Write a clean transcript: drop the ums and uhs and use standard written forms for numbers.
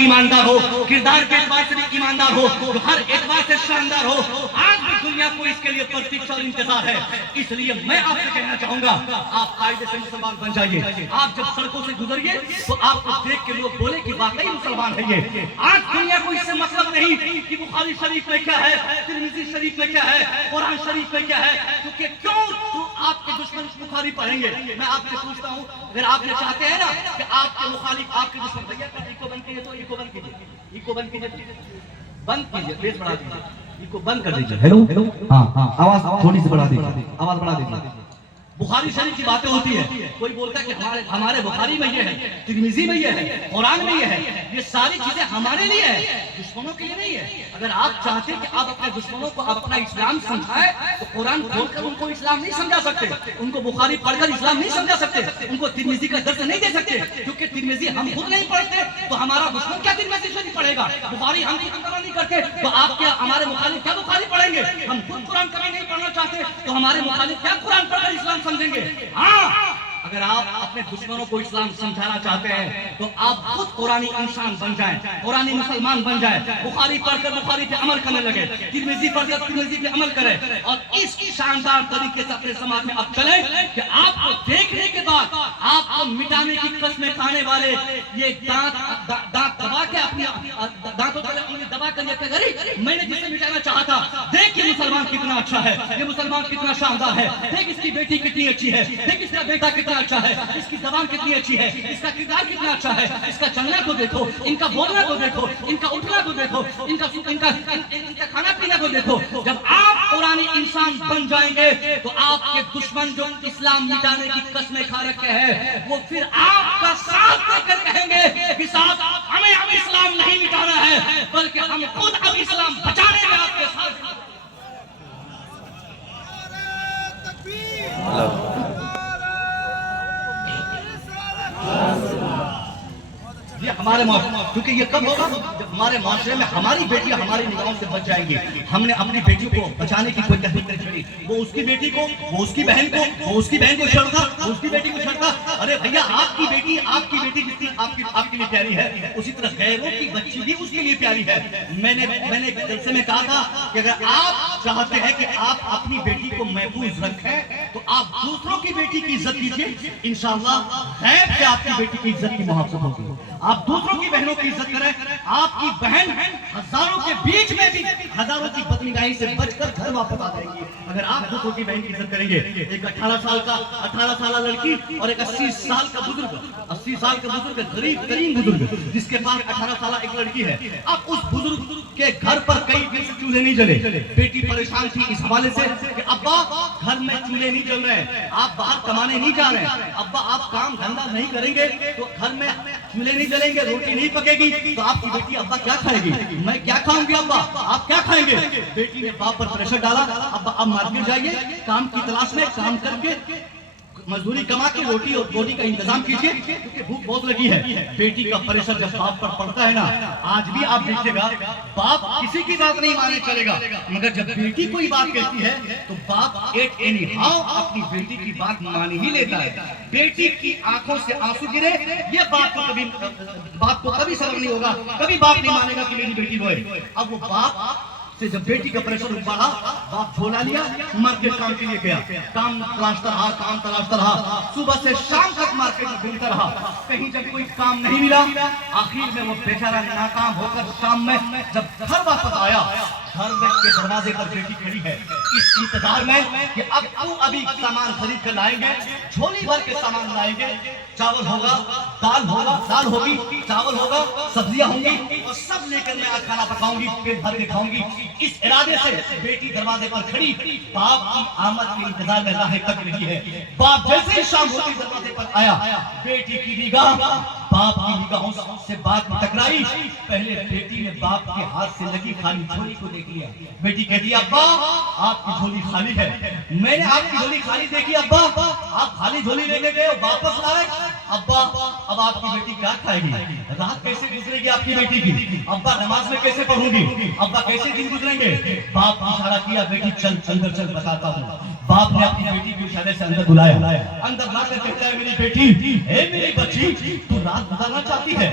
ईमानदार हो, किरदार के एतबार से भी ईमानदार हो, जो हर एतबार से शानदार हो। आज भी दुनिया को इसके लिए प्रतीक्षा और इंतजार है। इसलिए मैं आपसे कहना चाहूंगा, आप कायदे से मुसलमान बन जाइए। आप जब सड़कों से गुजरिए तो आपको देख के लोग बोले कि वाकई मुसलमान है ये। आज दुनिया को इससे मतलब नहीं कि बुखारी शरीफ में क्या है, तिरमिज़ी शरीफ में क्या है, कुरान शरीफ में क्या है, क्योंकि क्यों तो आपके दुश्मन बुखारी पढ़ेंगे। मैं आपसे पूछता हूँ, अगर आपने चाहते हैं ना कि आपके मुखालिफ आपके दुश्मन, भैया इको बंद कीजिए, तो इको बंद कीजिए, इको बंद कीजिए, बंद कीजिए, बेस बढ़ा दीजिए, इको बंद कर दीजिए। हेलो हेलो, हाँ हाँ, आवाज थोड़ी सी बढ़ा दीजिए, आवाज बढ़ा दीजिए। बुखारी शरीफ की बातें होती है, कोई बोलता है कि हमारे बुखारी में ये है, तिरमिज़ी में ये है, कुरान में ये है। ये सारी चीजें हमारे लिए है, दुश्मनों के लिए नहीं है। अगर आप चाहते हैं कि आप अपने दुश्मनों को आप अपना इस्लाम समझाएं, तो कुरान खोलकर उनको इस्लाम नहीं समझा सकते, उनको बुखारी पढ़कर इस्लाम नहीं समझा सकते, उनको तिरमिज़ी का दर्स नहीं दे सकते, क्योंकि तिरमिज़ी हम खुद नहीं पढ़ते। तो हमारा दुश्मन क्या तिरमिज़ी शरीफ पढ़ेगा? बुखारी हम नहीं करते, तो आप क्या हमारे मुखालिफ क्या बुखारी पढ़ेंगे? हम खुद कुरान कभी नहीं पढ़ना चाहते, तो हमारे मुखालिफ क्या कुरान पढ़कर इस्लाम समझेंगे? हाँ, अगर आप अपने दुश्मनों को इस्लाम समझाना चाहते हैं तो आप खुद कुरानी इंसान बन जाएं, कुरानी मुसलमान बन जाएं, बुखारी पढ़कर बुखारी पे अमल करने लगे, तिरमिज़ी पढ़कर तिरमिज़ी पे अमल करें, और इस शानदार तरीके से अपने समाज में अब चले कि आपको देखने के बाद आपको मिटाने की कसमें खाने वाले ये दांत दबा के अपनी दांतों पर उंगली दबा कर लेते गए, मैंने जिसे मिटाना चाहा था, देख ये मुसलमान कितना अच्छा है, ये मुसलमान कितना शानदार है, देख इसकी बेटी कितनी अच्छी है, देख इसका बेटा कितना अच्छा है, इसकी जबान कितनी अच्छी है, इसका किरदार कितना अच्छा है, इसका चलना को देखो, इनका बोलना को देखो, इनका उठना को देखो, इनका खाना पीना को देखो। जब आप पुरानी इंसान बन जाएंगे तो आपके दुश्मन जो इस्लाम मिटाने की कसमें खा रखे हैं, वो फिर आपका साथ देकर कहेंगे कि साहब हमें अब इस्लाम नहीं मिटाना है, बल्कि हम खुद अब इस्लाम बचाने में आपके साथ। ये हमारे क्योंकि ये कब होगा जब हमारे माशरे में हमारी बेटियां हमारी निगाहों से बच जाएंगी। हमने अपनी बेटियों को बचाने की कोई तहरीक नहीं छोड़ी, वो उसकी बेटी को, वो उसकी बहन को, वो उसकी बहन को छेड़ता, वो उसकी बेटी को छेड़ता। अरे भैया, आपकी बेटी जितनी आपके लिए प्यारी है, उसी तरह गैरों की बच्ची भी उसके लिए प्यारी है। मैंने जलसे में कहा था कि अगर आप चाहते हैं कि आप अपनी बेटी को महफूज रखें तो आप दूसरों की बेटी की इज्जत कीजिए, इंशाअल्लाह गैर से आपकी बेटी की इज्जत की मुहाफ़त होगी। आप दूसरों की बहनों की इज्जत करें, आपकी बहन हजारों के बीच में भी हजारों की बदनिगाही से बचकर घर वापस आ जाएगी अगर आप दूसरों की बहन की इज्जत करेंगे। एक 18 साल लड़की और एक 80 साल का बुजुर्ग, गरीब तरीन बुजुर्ग जिसके पास 18 साल एक लड़की है, अब उस बुजुर्ग के घर पर कई दिन से चूल्हे नहीं जले। बेटी परेशान थी इस हवाले से कि अब्बा घर में चूल्हे नहीं जल रहे, आप बाहर कमाने नहीं जा रहे हैं, अब्बा आप काम धंधा नहीं करेंगे तो घर में चूल्हे नहीं जलेंगे, रोटी नहीं पकेगी, तो आपकी बेटी अब्बा क्या खाएगी? मैं क्या खाऊंगी अब्बा, आप क्या खाएंगे? बेटी ने बाप पर प्रेशर डाला, अब्बा अब मार्केट जाइए, काम की तलाश में काम करके मजदूरी कमा के रोटी और बोटी का इंतजाम कीजिए क्योंकि भूख बहुत लगी है। बेटी का प्रेशर जब बाप पर पड़ता है ना, आज भी आप देखिएगा बाप किसी की बात नहीं माने चलेगा, मगर जब बेटी कोई बात कहती है तो बाप एट एनी हाउ अपनी बेटी की बात मान ही लेता है। बेटी की आंखों से आंसू गिरे, ये बाप को कभी समझ नहीं होगा, कभी बाप नहीं मानेगा कि मेरी बेटी रोए। अब वो बाप से जब बेटी का प्रेशर बढ़ा, बाप झोला लिया, मार्केट काम के लिए गया, काम तलाशता रहा, सुबह से शाम तक मार्केट में घूमता रहा, कहीं जब कोई काम नहीं मिला, आखिर में वो बेचारा नाकाम होकर शाम में जब घर वापस आया, घर में के दरवाजे पर बेटी खड़ी है इस इंतजार में कि अब तू अभी सामान खरीद कर लाएंगे, झोली भर के सामान लाएंगे, चावल होगा, दाल होगी, चावल होगा, सब्जियां होंगी और सब लेकर मैं आज खाना पकाऊंगी, पेट भर के खाऊंगी। इस इरादे से बेटी दरवाजे पर खड़ी बाप की आमद के इंतजार में राह तक रही है। बाप जैसे ही शाम होती दरवाजे पर आया, बेटी की निगाह बाप की निगाहों से बात में टकराई। पहले बेटी ने बाप के हाथ से लगी खाली झोली को देख लिया। बेटी कहती है अब्बा आपकी झोली खाली है। मैंने आपकी झोली खाली देखी अब्बा, आप खाली झोली लेके गए वापस लाए। अब्बा अब आपकी बेटी क्या खाएगी, रात कैसे गुजरेगी आपकी बेटी की, अब्बा नमाज में कैसे पढ़ूंगी, अब्बा कैसे दिन गुजरेंगे। बाप ने इशारा किया बेटी चल अंदर चल बताता हूँ। बाप ने अपनी बेटी को इशारे से अंदर बुलाया, अंदर लाकर कहता है मेरी बेटी, हे मेरी बच्ची, तू रात गुजारना चाहती है?